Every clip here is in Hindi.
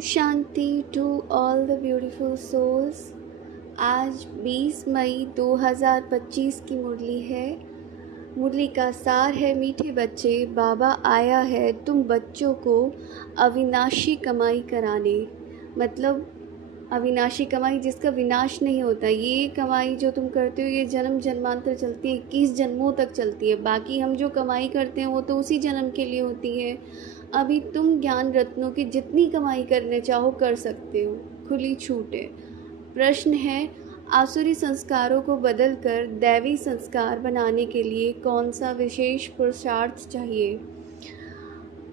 Shanti to all the beautiful souls. आज 20 मई 2025 की मुरली है। मुरली का सार है, मीठे बच्चे, बाबा आया है तुम बच्चों को अविनाशी कमाई कराने। मतलब अविनाशी कमाई जिसका विनाश नहीं होता। ये कमाई जो तुम करते हो ये जन्म जन्मांतर चलती है, 21 जन्मों तक चलती है। बाकी हम जो कमाई करते हैं वो तो उसी जन्म के लिए होती है। अभी तुम ज्ञान रत्नों की जितनी कमाई करने चाहो कर सकते हो, खुली छूट है। प्रश्न है, आसुरी संस्कारों को बदलकर दैवी संस्कार बनाने के लिए कौन सा विशेष पुरुषार्थ चाहिए?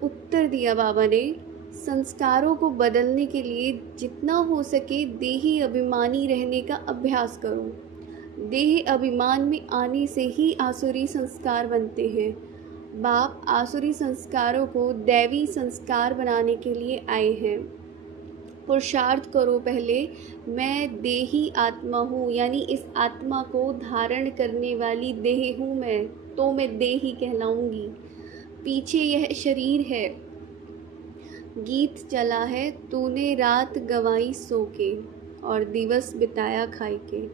उत्तर दिया बाबा ने, संस्कारों को बदलने के लिए जितना हो सके देही अभिमानी रहने का अभ्यास करो। देह अभिमान में आने से ही आसुरी संस्कार बनते हैं। बाप आसुरी संस्कारों को दैवी संस्कार बनाने के लिए आए हैं। पुरुषार्थ करो पहले, मैं देही आत्मा हूँ, यानी इस आत्मा को धारण करने वाली देह हूँ मैं, तो मैं देही कहलाऊंगी। पीछे यह शरीर है। गीत चला है, तूने रात गवाई सो के और दिवस बिताया खाई के।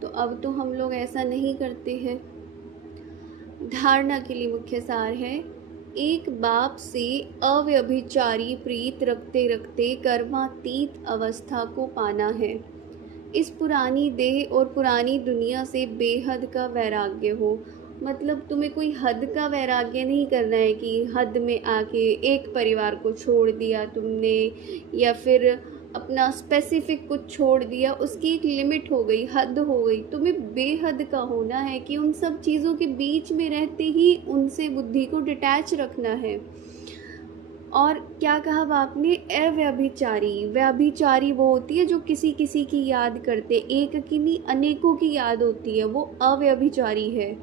तो अब तो हम लोग ऐसा नहीं करते हैं। धारणा के लिए मुख्य सार है, एक बाप से अव्यभिचारी प्रीत रखते रखते कर्मातीत अवस्था को पाना है। इस पुरानी देह और पुरानी दुनिया से बेहद का वैराग्य हो। मतलब तुम्हें कोई हद का वैराग्य नहीं करना है कि हद में आके एक परिवार को छोड़ दिया तुमने, या फिर अपना स्पेसिफिक कुछ छोड़ दिया, उसकी एक लिमिट हो गई, हद हो गई। तुम्हें बेहद का होना है कि उन सब चीज़ों के बीच में रहते ही उनसे बुद्धि को डिटैच रखना है। और क्या कहा बाप ने? अव्यभिचारी। व्यभिचारी वो होती है जो किसी किसी की याद करते, एक की नहीं अनेकों की याद होती है, वो अव्यभिचारी है।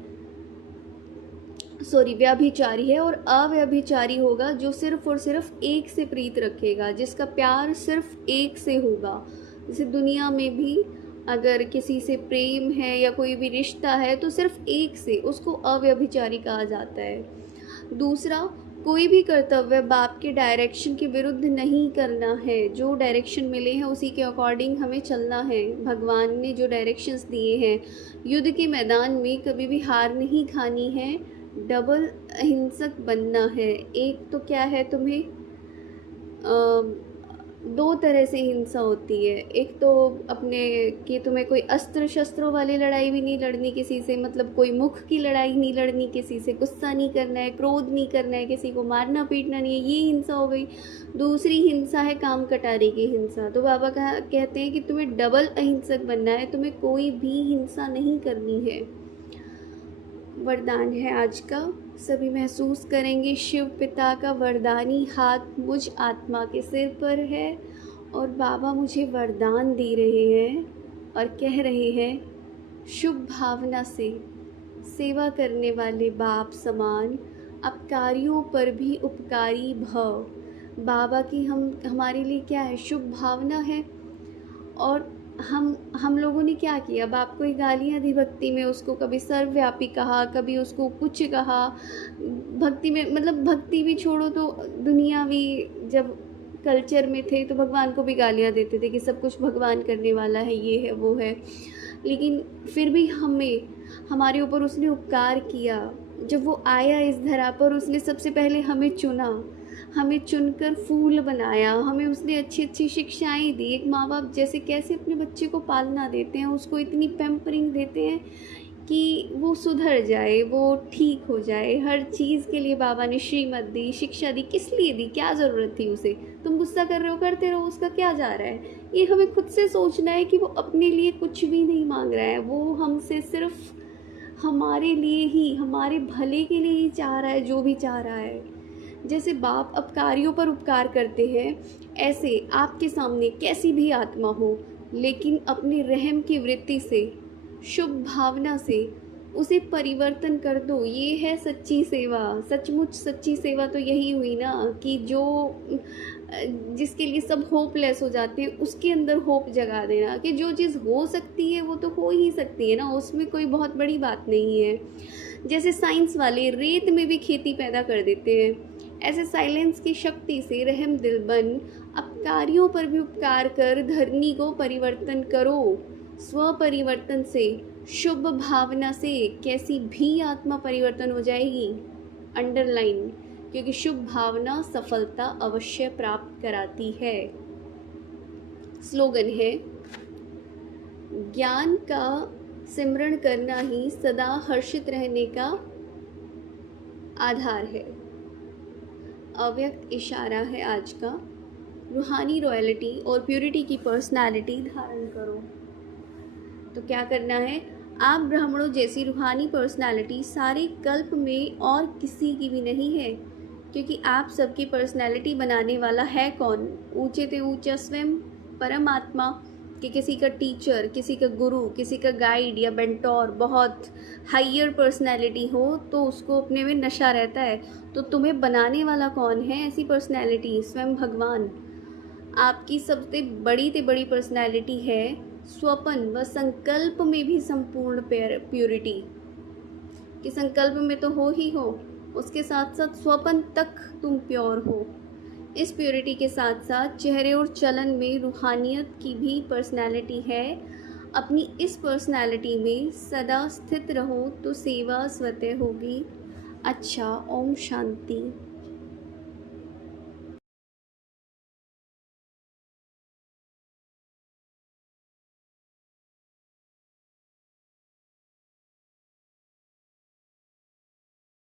व्यभिचारी है। और अव्यभिचारी होगा जो सिर्फ और सिर्फ एक से प्रीत रखेगा, जिसका प्यार सिर्फ एक से होगा। जैसे दुनिया में भी अगर किसी से प्रेम है या कोई भी रिश्ता है तो सिर्फ एक से, उसको अव्यभिचारी कहा जाता है। दूसरा, कोई भी कर्तव्य बाप के डायरेक्शन के विरुद्ध नहीं करना है। जो डायरेक्शन मिले हैं उसी के अकॉर्डिंग हमें चलना है। भगवान ने जो डायरेक्शंस दिए हैं, युद्ध के मैदान में कभी भी हार नहीं खानी है, डबल अहिंसक बनना है। एक तो क्या है, तुम्हें दो तरह से हिंसा होती है। एक तो अपने कि तुम्हें कोई अस्त्र शस्त्रों वाली लड़ाई भी नहीं लड़नी किसी से, मतलब कोई मुख की लड़ाई नहीं लड़नी किसी से, गुस्सा नहीं करना है, क्रोध नहीं करना है, किसी को मारना पीटना नहीं है, ये हिंसा हो गई। दूसरी हिंसा है काम कटारे की हिंसा। तो बाबा कहते हैं कि तुम्हें डबल अहिंसक बनना है, तुम्हें कोई भी हिंसा नहीं करनी है। वरदान है आज का, सभी महसूस करेंगे शिव पिता का वरदानी हाथ मुझ आत्मा के सिर पर है और बाबा मुझे वरदान दे रहे हैं और कह रहे हैं, शुभ भावना से सेवा करने वाले बाप समान अपकारियों पर भी उपकारी भव। बाबा की हमारे लिए क्या है? शुभ भावना है। और हम लोगों ने क्या किया? बाप को ही गालियाँ दी भक्ति में, उसको कभी सर्वव्यापी कहा, कभी उसको कुछ कहा। भक्ति में मतलब भक्ति भी छोड़ो तो दुनियावी जब कल्चर में थे तो भगवान को भी गालियाँ देते थे कि सब कुछ भगवान करने वाला है, ये है वो है। लेकिन फिर भी हमारे ऊपर उसने उपकार किया। जब वो आया इस धरा पर उसने सबसे पहले हमें चुना, हमें चुनकर फूल बनाया, हमें उसने अच्छी अच्छी शिक्षाएं दी। एक माँ बाप जैसे कैसे अपने बच्चे को पालना देते हैं, उसको इतनी पैम्परिंग देते हैं कि वो सुधर जाए, वो ठीक हो जाए। हर चीज़ के लिए बाबा ने श्रीमत दी, शिक्षा दी। किस लिए दी? क्या ज़रूरत थी उसे? तुम गुस्सा कर रहे हो, करते रहो, उसका क्या जा रहा है? ये हमें खुद से सोचना है कि वो अपने लिए कुछ भी नहीं मांग रहा है, वो हमसे सिर्फ हमारे लिए ही, हमारे भले के लिए ही चाह रहा है जो भी चाह रहा है। जैसे बाप अपकारियों पर उपकार करते हैं, ऐसे आपके सामने कैसी भी आत्मा हो, लेकिन अपने रहम की वृत्ति से, शुभ भावना से उसे परिवर्तन कर दो। ये है सच्ची सेवा। सचमुच सच्ची सेवा तो यही हुई ना कि जो जिसके लिए सब होपलेस हो जाते हैं उसके अंदर होप जगा देना कि जो चीज़ हो सकती है वो तो हो ही सकती है ना, उसमें कोई बहुत बड़ी बात नहीं है। जैसे साइंस वाले रेत में भी खेती पैदा कर देते हैं, ऐसे साइलेंस की शक्ति से रहम दिल बन उपकारियों पर भी उपकार कर धरनी को परिवर्तन करो। स्व परिवर्तन से, शुभ भावना से कैसी भी आत्मा परिवर्तन हो जाएगी। अंडरलाइन, क्योंकि शुभ भावना सफलता अवश्य प्राप्त कराती है। स्लोगन है, ज्ञान का सिमरण करना ही सदा हर्षित रहने का आधार है। अव्यक्त इशारा है आज का। रूहानी रॉयल्टी और प्यूरिटी की पर्सनालिटी धारण करो। तो क्या करना है, आप ब्राह्मणों जैसी रूहानी पर्सनालिटी सारे कल्प में और किसी की भी नहीं है, क्योंकि आप सबकी पर्सनालिटी बनाने वाला है कौन? ऊंचे से ऊंचा स्वयं परमात्मा, कि किसी का टीचर, किसी का गुरु, किसी का गाइड या बेंटोर बहुत हाइयर पर्सनैलिटी हो तो उसको अपने में नशा रहता है। तो तुम्हें बनाने वाला कौन है ऐसी पर्सनैलिटी? स्वयं भगवान। आपकी सबसे बड़ी से बड़ी पर्सनैलिटी है स्वपन व संकल्प में भी संपूर्ण प्योरिटी, कि संकल्प में तो हो ही हो, उसके साथ साथ स्वपन तक तुम प्योर हो। इस प्योरिटी के साथ साथ चेहरे और चलन में रूहानियत की भी पर्सनालिटी है। अपनी इस पर्सनालिटी में सदा स्थित रहो तो सेवा स्वतः होगी। अच्छा, ओम शांति।